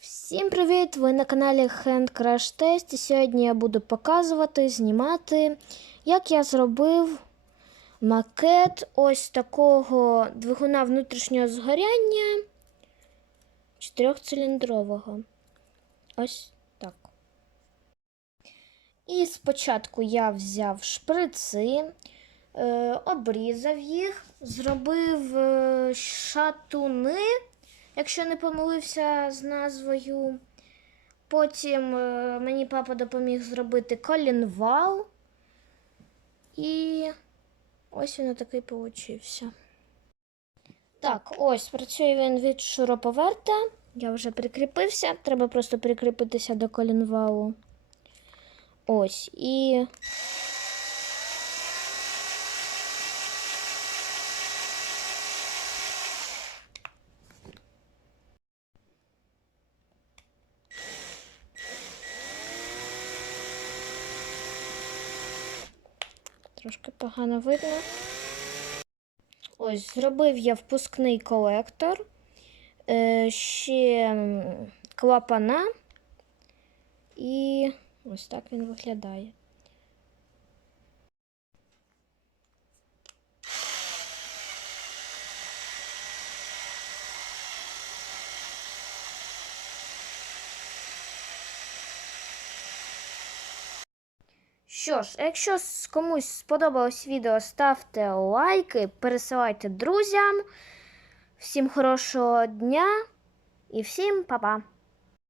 Всім привіт! Ви на каналі Hand Crash Test. І сьогодні я буду показувати, знімати, як я зробив макет ось такого двигуна внутрішнього згоряння чотирьохциліндрового. Ось так. І спочатку я взяв шприци, е, обрізав їх, зробив е, шатуни якщо не помилився з назвою. Потім е, мені папа допоміг зробити колінвал. І ось він такий получився. Так, ось працює він від шуруповерта. Я вже прикріпився. Треба просто прикріпитися до колінвалу. Ось і. Трошки погано видно. Ось, зробив я впускний колектор, е, ще клапана, і ось так він виглядає. Що ж, якщо комусь сподобалось відео, ставте лайки, пересилайте друзям. Всім хорошого дня і всім па-па!